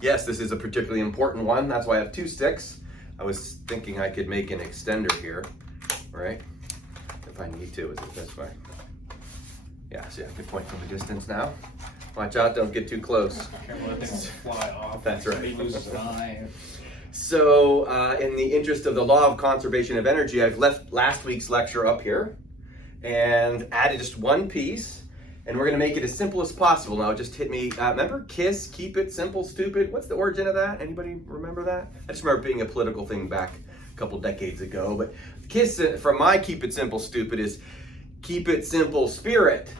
Yes, this is a particularly important one. That's why I have 2 sticks. I was thinking I could make an extender here, right? If I need to, is it this way? Yeah, see, I can point from a distance now. Watch out, don't get too close. Careful, that thing will fly off. That's right. Somebody loses an eye. So, in the interest of the law of conservation of energy, I've left last week's lecture up here and added just one piece, and we're going to make it as simple as possible. Now, just hit me. Remember KISS, keep it simple, stupid? What's the origin of that? Anybody remember that? I just remember being a political thing back a couple decades ago. But KISS, from my keep it simple, stupid, is keep it simple, spirit.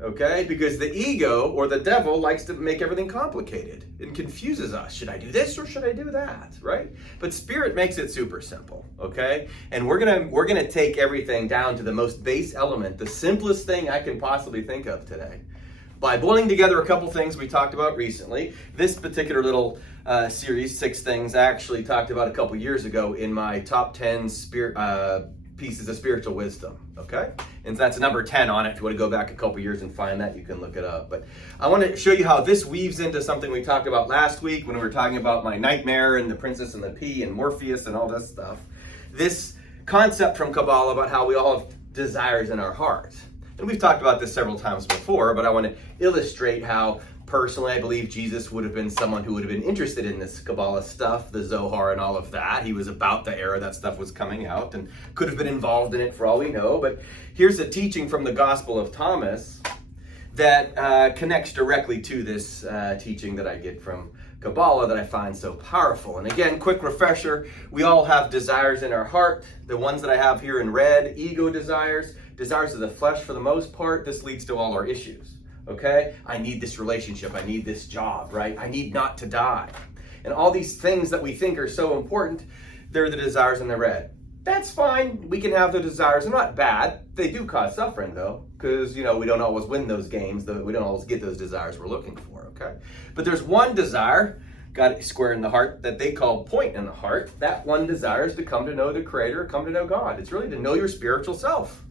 Okay? Because the ego or the devil likes to make everything complicated and confuses us. Should I do this or should I do that? Right? But spirit makes it super simple. Okay? And we're gonna take everything down to the most base element, the simplest thing I can possibly think of today, by boiling together a couple things we talked about recently. This particular little series, 6 things, I actually talked about a couple years ago in my top 10 pieces of spiritual wisdom, okay? And that's number 10 on it. If you want to go back a couple years and find that, you can look it up. But I want to show you how this weaves into something we talked about last week when we were talking about my nightmare and the princess and the pea and Morpheus and all this stuff. This concept from Kabbalah about how we all have desires in our heart. And we've talked about this several times before, but I want to illustrate how personally I believe Jesus would have been someone who would have been interested in this Kabbalah stuff, the Zohar and all of that. He was about the era that stuff was coming out and could have been involved in it for all we know. But here's a teaching from the Gospel of Thomas that connects directly to this teaching that I get from Kabbalah that I find so powerful. And again, quick refresher, we all have desires in our heart. The ones that I have here in red, ego desires, desires of the flesh for the most part. This leads to all our issues. Okay? I need this relationship. I need this job, right? I need not to die. And all these things that we think are so important, they're the desires in the red. That's fine. We can have the desires. They're not bad. They do cause suffering, though, because, we don't always win those games. We don't always get those desires we're looking for, okay? But there's one desire, got it square in the heart, that they call point in the heart. That one desire is to come to know the Creator, come to know God. It's really to know your spiritual self.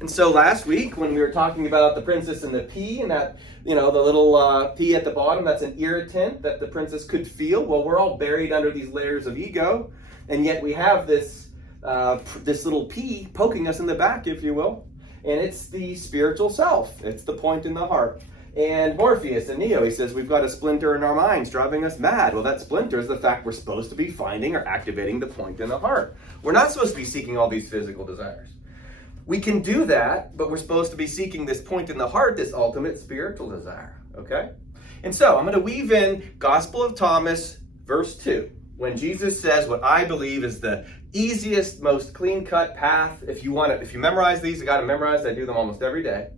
And so last week, when we were talking about the princess and the pea, and that, the little pea at the bottom, that's an irritant that the princess could feel. Well, we're all buried under these layers of ego, and yet we have this little pea poking us in the back, if you will. And it's the spiritual self. It's the point in the heart. And Morpheus and Neo, he says, we've got a splinter in our minds driving us mad. Well, that splinter is the fact we're supposed to be finding or activating the point in the heart. We're not supposed to be seeking all these physical desires. We can do that, but we're supposed to be seeking this point in the heart, this ultimate spiritual desire, okay? And so I'm going to weave in Gospel of Thomas, verse 2, when Jesus says what I believe is the easiest, most clean-cut path. If you memorize these, you got to memorize. I do them almost every day.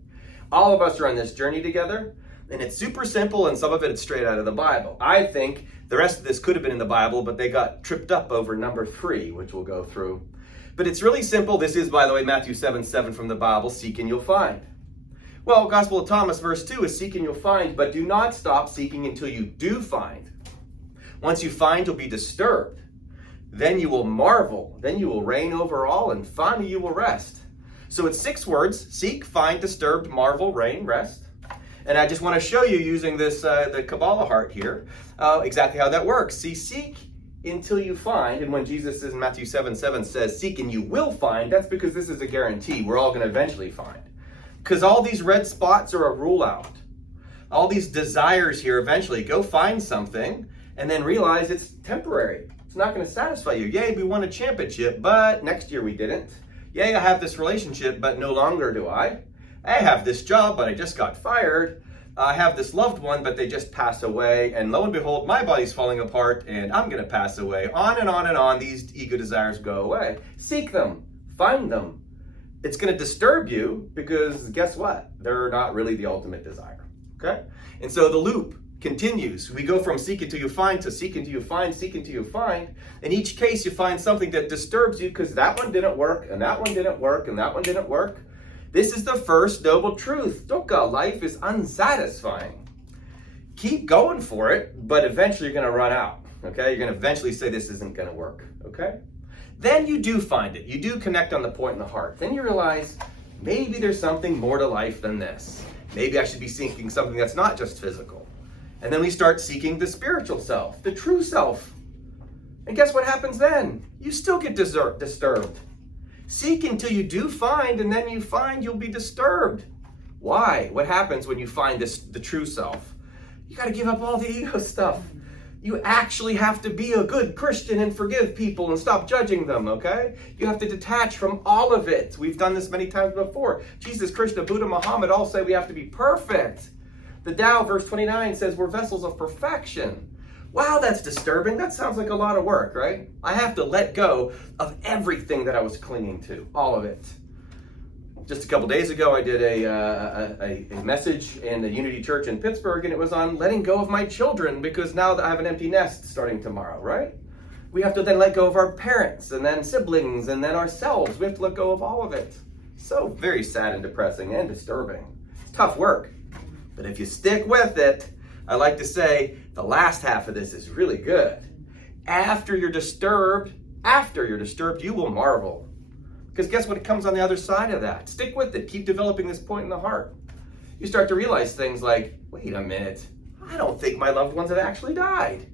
All of us are on this journey together, and it's super simple, and some of it's straight out of the Bible. I think the rest of this could have been in the Bible, but they got tripped up over number 3, which we'll go through. But it's really simple. This is, by the way, Matthew 7:7 from the Bible. Seek and you'll find. Well, Gospel of Thomas, verse 2 is seek and you'll find, but do not stop seeking until you do find. Once you find, you'll be disturbed. Then you will marvel. Then you will reign over all, and finally you will rest. So it's 6 words: seek, find, disturbed, marvel, reign, rest. And I just want to show you using this the Kabbalah heart here exactly how that works. See, seek until you find, and when Jesus in Matthew 7:7 says, seek and you will find, that's because this is a guarantee. We're all going to eventually find. Because all these red spots are a rule out. All these desires here, eventually, go find something and then realize it's temporary. It's not going to satisfy you. Yay, we won a championship, but next year we didn't. Yay, I have this relationship, but no longer do I. I have this job, but I just got fired. I have this loved one, but they just pass away. And lo and behold, my body's falling apart and I'm going to pass away. On and on and on, these ego desires go away. Seek them. Find them. It's going to disturb you because guess what? They're not really the ultimate desire. Okay? And so the loop continues. We go from seek until you find to seek until you find, seek until you find. In each case, you find something that disturbs you because that one didn't work and that one didn't work and that one didn't work. This is the first noble truth. Dukkha, life is unsatisfying. Keep going for it, but eventually you're going to run out. Okay? You're going to eventually say this isn't going to work. Okay? Then you do find it. You do connect on the point in the heart. Then you realize maybe there's something more to life than this. Maybe I should be seeking something that's not just physical. And then we start seeking the spiritual self, the true self. And guess what happens then? You still get disturbed. Seek until you do find, and then you find you'll be disturbed. Why? What happens when you find the true self? You got to give up all the ego stuff. You actually have to be a good Christian and forgive people and stop judging them, okay? You have to detach from all of it. We've done this many times before. Jesus, Krishna, Buddha, Muhammad all say we have to be perfect. The Tao, verse 29, says we're vessels of perfection. Wow, that's disturbing. That sounds like a lot of work, right? I have to let go of everything that I was clinging to, all of it. Just a couple days ago, I did a message in the Unity Church in Pittsburgh, and it was on letting go of my children, because now that I have an empty nest starting tomorrow, right? We have to then let go of our parents, and then siblings, and then ourselves. We have to let go of all of it. So very sad and depressing and disturbing. It's tough work. But if you stick with it, I like to say the last half of this is really good. After you're disturbed, you will marvel. Because guess what comes on the other side of that? Stick with it. Keep developing this point in the heart. You start to realize things like, wait a minute, I don't think my loved ones have actually died.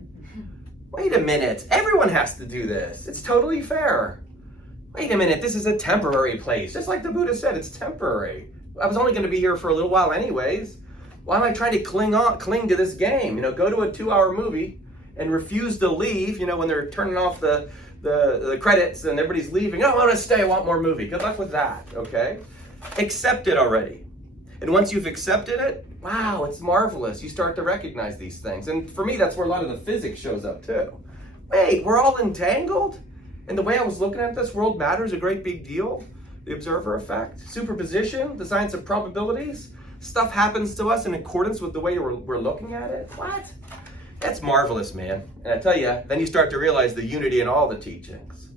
Wait a minute, everyone has to do this. It's totally fair. Wait a minute, this is a temporary place. Just like the Buddha said, it's temporary. I was only going to be here for a little while anyways. Why am I trying to cling to this game? Go to a 2-hour movie and refuse to leave, when they're turning off the credits and everybody's leaving. I want to stay, I want more movie. Good luck with that, okay? Accept it already. And once you've accepted it, wow, it's marvelous. You start to recognize these things. And for me, that's where a lot of the physics shows up too. Wait, we're all entangled? And the way I was looking at this, world matter is a great big deal. The observer effect, superposition, the science of probabilities. Stuff happens to us in accordance with the way we're looking at it. What? That's marvelous, man. And I tell you, then you start to realize the unity in all the teachings.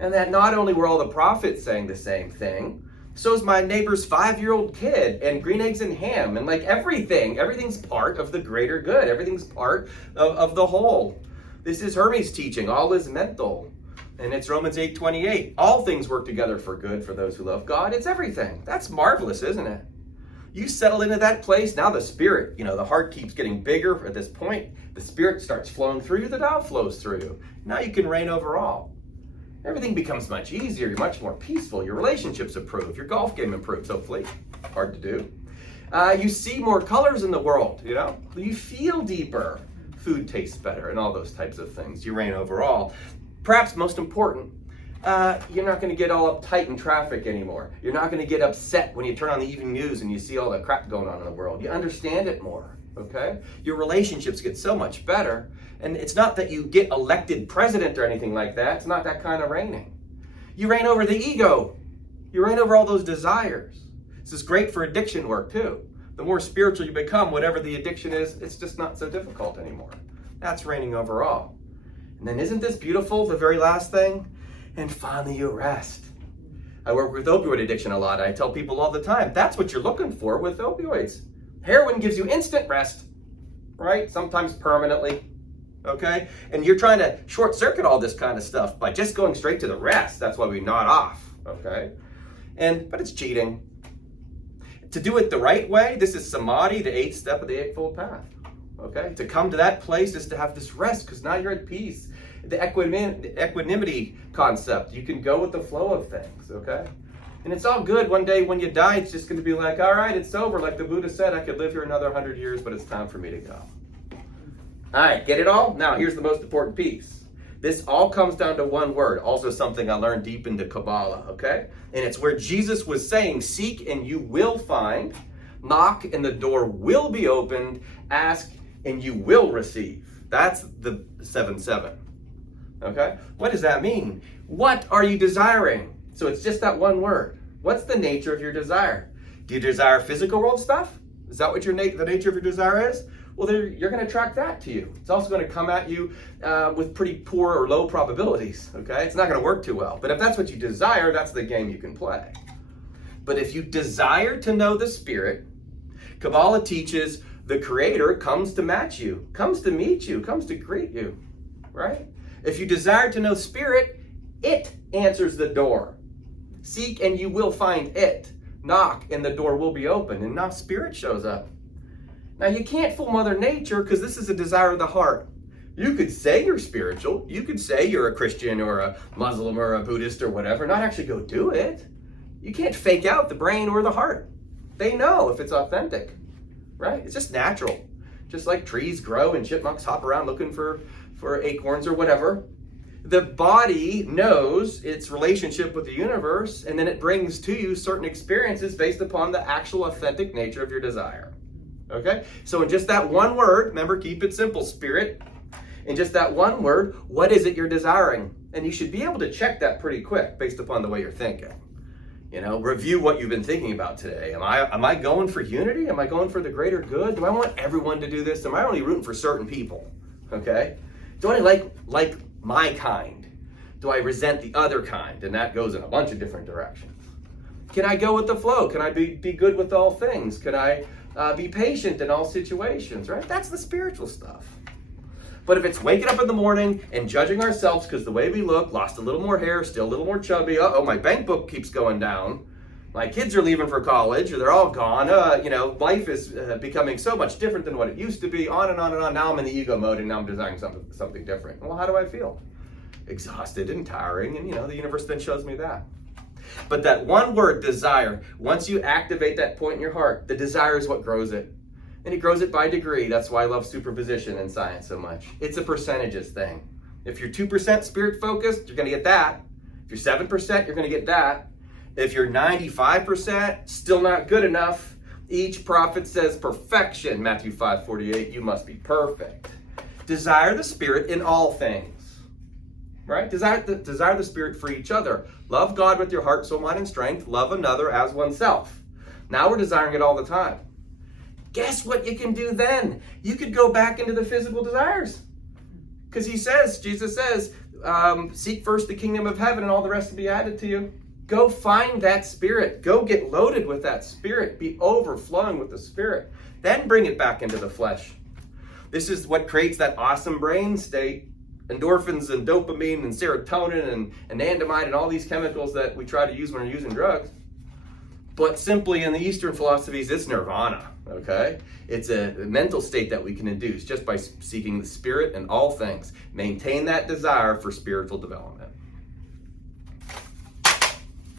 And that not only were all the prophets saying the same thing, so is my neighbor's 5-year-old kid and green eggs and ham and everything's part of the greater good. Everything's part of the whole. This is Hermes' teaching, all is mental. And it's Romans 8:28. All things work together for good for those who love God. It's everything. That's marvelous, isn't it? You settle into that place, now the spirit, the heart keeps getting bigger at this point. The spirit starts flowing through you, the Tao flows through you. Now you can reign over all. Everything becomes much easier, you're much more peaceful, your relationships improve, your golf game improves, hopefully. Hard to do. You see more colors in the world, You feel deeper. Food tastes better and all those types of things. You reign over all. Perhaps most important, you're not going to get all uptight in traffic anymore. You're not going to get upset when you turn on the evening news and you see all the crap going on in the world. You understand it more, okay? Your relationships get so much better. And it's not that you get elected president or anything like that. It's not that kind of reigning. You reign over the ego. You reign over all those desires. This is great for addiction work too. The more spiritual you become, whatever the addiction is, it's just not so difficult anymore. That's reigning over all. And then isn't this beautiful, the very last thing? And finally you rest. I work with opioid addiction a lot. I tell people all the time, that's what you're looking for with opioids. Heroin gives you instant rest, right? Sometimes permanently, okay? And you're trying to short circuit all this kind of stuff by just going straight to the rest. That's why we nod off, okay? But it's cheating. To do it the right way, this is samadhi, the 8th step of the Eightfold Path, okay? To come to that place is to have this rest, because now you're at peace. The equanimity concept, you can go with the flow of things, okay? And it's all good. One day when you die, it's just going to be like, all right, it's over. Like the Buddha said, I could live here another 100 years, but it's time for me to go. All right, get it all? Now, here's the most important piece. This all comes down to one word, also something I learned deep into Kabbalah, okay? And it's where Jesus was saying, seek and you will find, knock and the door will be opened, ask and you will receive. That's the 7-7. Okay? What does that mean? What are you desiring? So it's just that one word. What's the nature of your desire? Do you desire physical world stuff? Is that what the nature of your desire is? Well, you're going to attract that to you. It's also going to come at you with pretty poor or low probabilities. Okay? It's not going to work too well. But if that's what you desire, that's the game you can play. But if you desire to know the Spirit, Kabbalah teaches the Creator comes to match you, comes to meet you, comes to greet you. Right? If you desire to know Spirit, it answers the door. Seek and you will find it. Knock and the door will be open. And now Spirit shows up. Now, you can't fool Mother Nature because this is a desire of the heart. You could say you're spiritual. You could say you're a Christian or a Muslim or a Buddhist or whatever, not actually go do it. You can't fake out the brain or the heart. They know if it's authentic, right? It's just natural. Just like trees grow and chipmunks hop around looking for acorns or whatever. The body knows its relationship with the universe, and then it brings to you certain experiences based upon the actual authentic nature of your desire. Okay? So in just that one word, remember, keep it simple, spirit. In just that one word, what is it you're desiring? And you should be able to check that pretty quick based upon the way you're thinking. You know, review what you've been thinking about today. Am I going for unity? Am I going for the greater good? Do I want everyone to do this? Am I only rooting for certain people? Okay? Do I like my kind? Do I resent the other kind? And that goes in a bunch of different directions. Can I go with the flow? Can I be good with all things? Can I be patient in all situations, right? That's the spiritual stuff. But if it's waking up in the morning and judging ourselves because the way we look, lost a little more hair, still a little more chubby, my bank book keeps going down, my kids are leaving for college, or they're all gone, life is becoming so much different than what it used to be, on and on and on. Now I'm in the ego mode and now I'm desiring something different. Well, how do I feel? Exhausted and tiring, and the universe then shows me that. But that one word, desire, once you activate that point in your heart, the desire is what grows it. And it grows it by degree. That's why I love superposition in science so much. It's a percentages thing. If you're 2% spirit focused, you're going to get that. If you're 7%, you're going to get that. If you're 95%, still not good enough. Each prophet says perfection, Matthew 5:48, you must be perfect. Desire the spirit in all things. Right? Desire the spirit for each other. Love God with your heart, soul, mind, and strength. Love another as oneself. Now we're desiring it all the time. Guess what you can do then? You could go back into the physical desires. Because Jesus says, seek first the kingdom of heaven and all the rest will be added to you. Go find that spirit. Go get loaded with that spirit. Be overflowing with the spirit. Then bring it back into the flesh. This is what creates that awesome brain state. Endorphins and dopamine and serotonin and anandamide and all these chemicals that we try to use when we're using drugs. But simply in the Eastern philosophies, it's nirvana, okay? It's a mental state that we can induce just by seeking the spirit in all things. Maintain that desire for spiritual development.